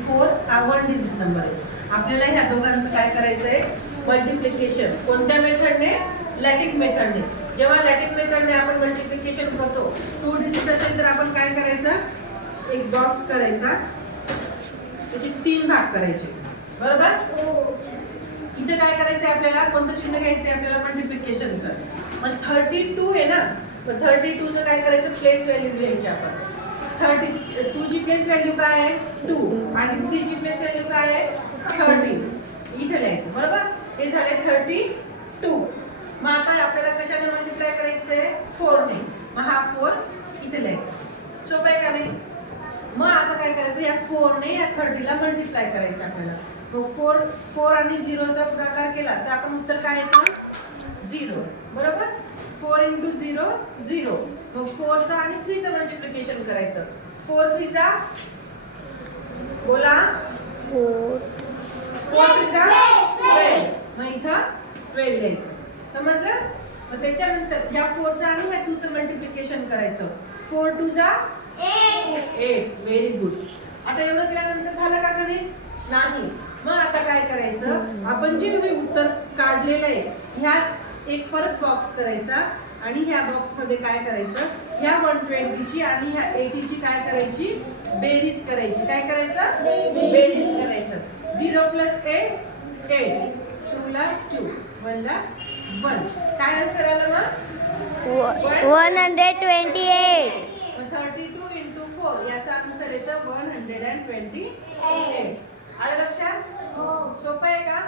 4 हा 1 digit number आहे. आपल्याला ह्या दोघांचं काय करायचं आहे, मल्टिप्लिकेशन. कोणत्या मेथडने? लॅटिक मेथडने. जेव्हा लॅटिक मेथडने आपण मल्टिप्लिकेशन करतो, 2 डिजिट असेल तर आपण काय करायचं, एक बॉक्स करायचा, त्याचे 3 भाग करायचे, बरोबर. इथे काय करायचंय आपल्याला, कोणतं चिन्ह घ्यायचंय आपल्याला, मल्टिप्लिकेशनचं. मग 32 आहे ना, मग 32 चं काय करायचं, प्लेस व्हॅल्यू घ्यायची आपण. 32 ची प्लेस व्हॅल्यू काय आहे, 2, आणि 3 ची प्लेस व्हॅल्यू काय आहे, 13. इथे लिहायचं, बरोबर. हे झाले 32. मग आता आपल्याला कशाने मल्टिप्लाय करायचंय, 4 ने. मग हा 4 इथे लिहायचा. सोपं आहे का नाही? मग आता काय करायचं, या 4 ने या 30 ला मल्टिप्लाय करायचं आपल्याला. मग 4 आणि 0 चा गुणाकार केला तर आपण उत्तर काय येतं, 0, बरोबर. 4 × 0 0. मग 4 चा आणि 3 चं मल्टिप्लिकेशन करायचं. 4 3 चा बोला, 4 3 चा 12. मग इथं 12 लिहायचं, समजलं. मग त्याच्यानंतर या 4 चा आणि या 2 चं मल्टिप्लिकेशन करायचं. 4 2 चा 8. Very good. आता एवढं केल्यानंतर झालं का गणित? नाही. मग आता काय करायचं, आपण जे उत्तर काढलेलं आहे ह्या एक परत बॉक्स करायचा, आणि ह्या बॉक्स मध्ये काय करायचं, ह्या 120 ची आणि ह्या 80 ची काय करायची, बेरीज करायची. काय करायचं, बेरीज करायचं. 0 + 8 8, 2 ला 2, 1 ला 1. काय आन्सर आलं मग, 128. 32 × 4 याचा आन्सर येतं 128. आलं लक्षात? सोपं आहे का?